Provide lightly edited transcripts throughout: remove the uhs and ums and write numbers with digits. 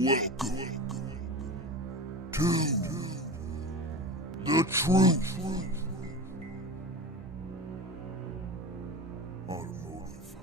Welcome to the truth. Automotive.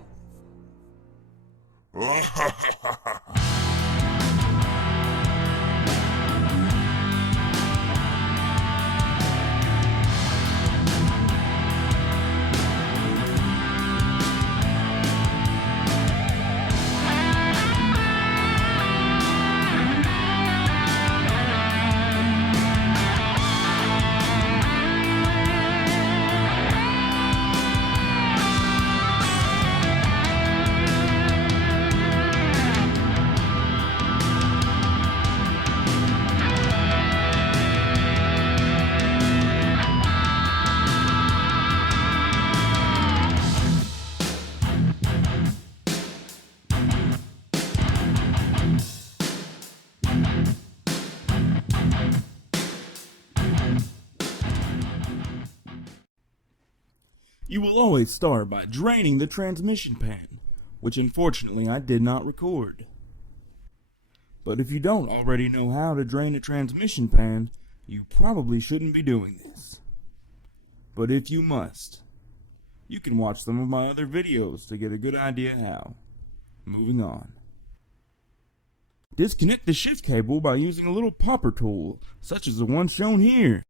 You will always start by draining the transmission pan, which unfortunately I did not record. But if you don't already know how to drain a transmission pan, you probably shouldn't be doing this. But if you must, you can watch some of my other videos to get a good idea how. Moving on. Disconnect the shift cable by using a little popper tool, such as the one shown here.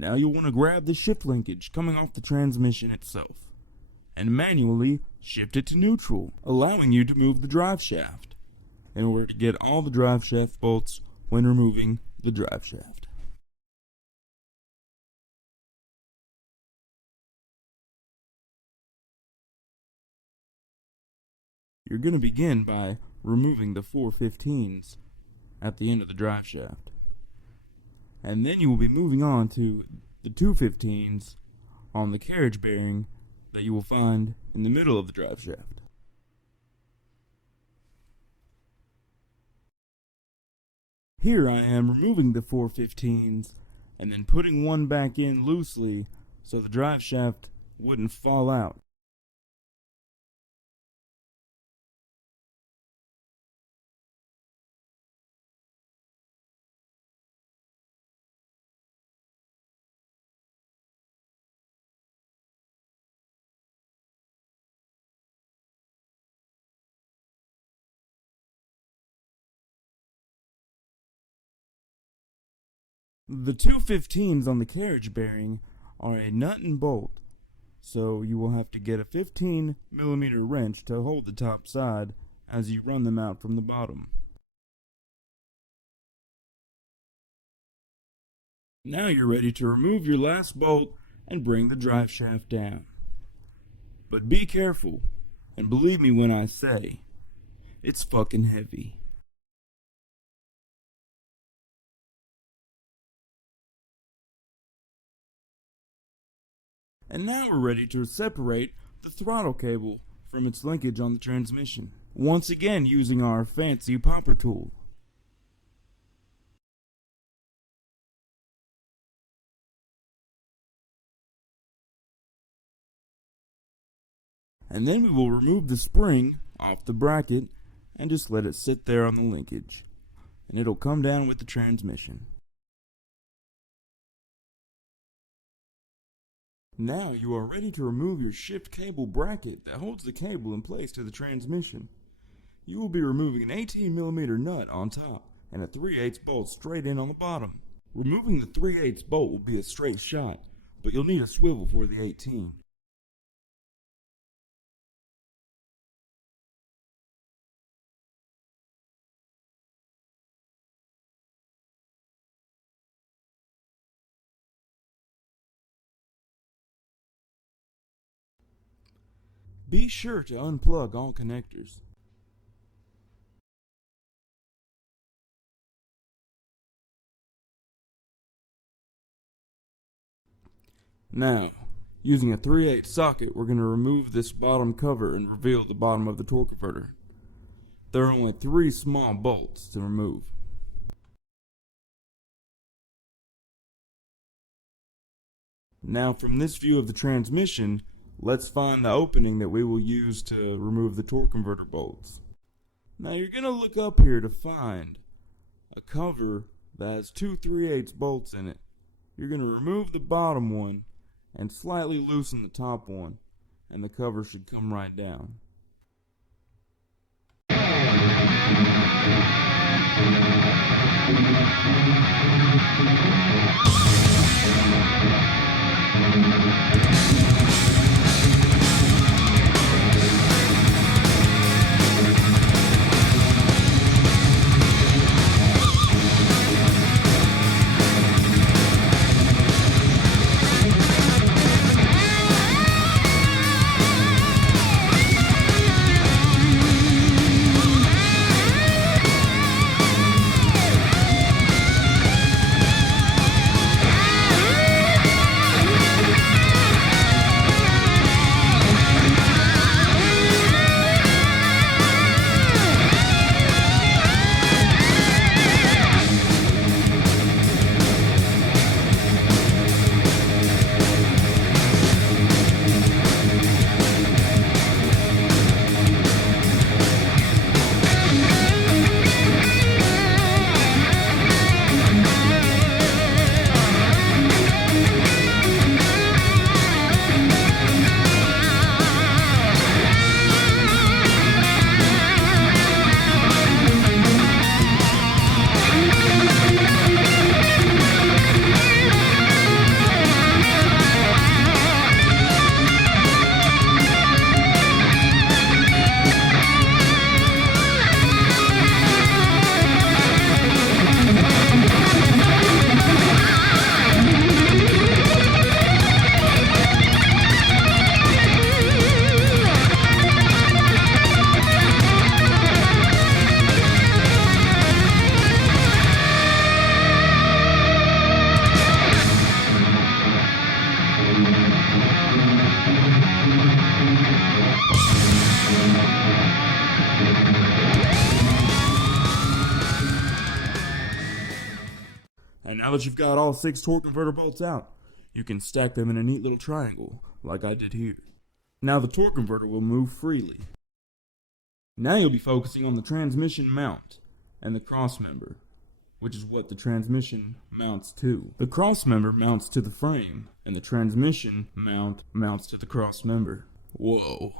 Now you'll want to grab the shift linkage coming off the transmission itself, and manually shift it to neutral, allowing you to move the drive shaft, in order to get all the drive shaft bolts when removing the drive shaft. You're going to begin by removing the 415s at the end of the drive shaft. And then you will be moving on to the 215s on the carriage bearing that you will find in the middle of the drive shaft. Here I am removing the 415s and then putting one back in loosely so the drive shaft wouldn't fall out. The 215s on the carriage bearing are a nut and bolt, so you will have to get a 15mm wrench to hold the top side as you run them out from the bottom. Now you're ready to remove your last bolt and bring the drive shaft down. But be careful, and believe me when I say, it's fucking heavy. And now we're ready to separate the throttle cable from its linkage on the transmission, once again using our fancy popper tool. And then we will remove the spring off the bracket and just let it sit there on the linkage, and it'll come down with the transmission. Now you are ready to remove your shift cable bracket that holds the cable in place to the transmission. You will be removing an 18mm nut on top and a 3/8 bolt straight in on the bottom. Removing the 3/8 bolt will be a straight shot, but you'll need a swivel for the 18. Be sure to unplug all connectors. Now, using a 3/8 socket, we're going to remove this bottom cover and reveal the bottom of the torque converter. There are only 3 small bolts to remove. Now from this view of the transmission, let's find the opening that we will use to remove the torque converter bolts. Now you're going to look up here to find a cover that has 2 3/8 bolts in it. You're going to remove the bottom one and slightly loosen the top one, and the cover should come right down. And now that you've got all 6 torque converter bolts out, you can stack them in a neat little triangle, like I did here. Now the torque converter will move freely. Now you'll be focusing on the transmission mount and the cross member, which is what the transmission mounts to. The cross member mounts to the frame, and the transmission mount mounts to the cross member. Whoa.